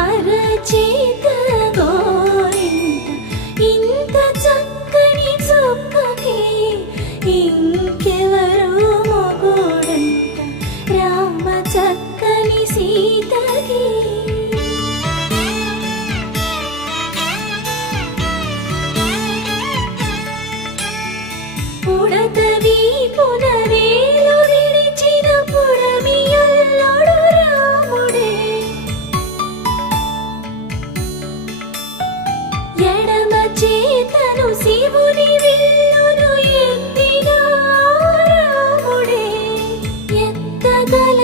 అరచేత గోరింట ఇంత చక్కని చుక్కకి ఇంకెవరో మొగుడంట రామ చక్కని సీతకి. ఉడత వీపున వేలు విడిచిన పుడమియల్లుడు రాముడే, ఎడమ చేతను శివుని విల్లును ఎత్తిన రాముడే, ఎత్తగల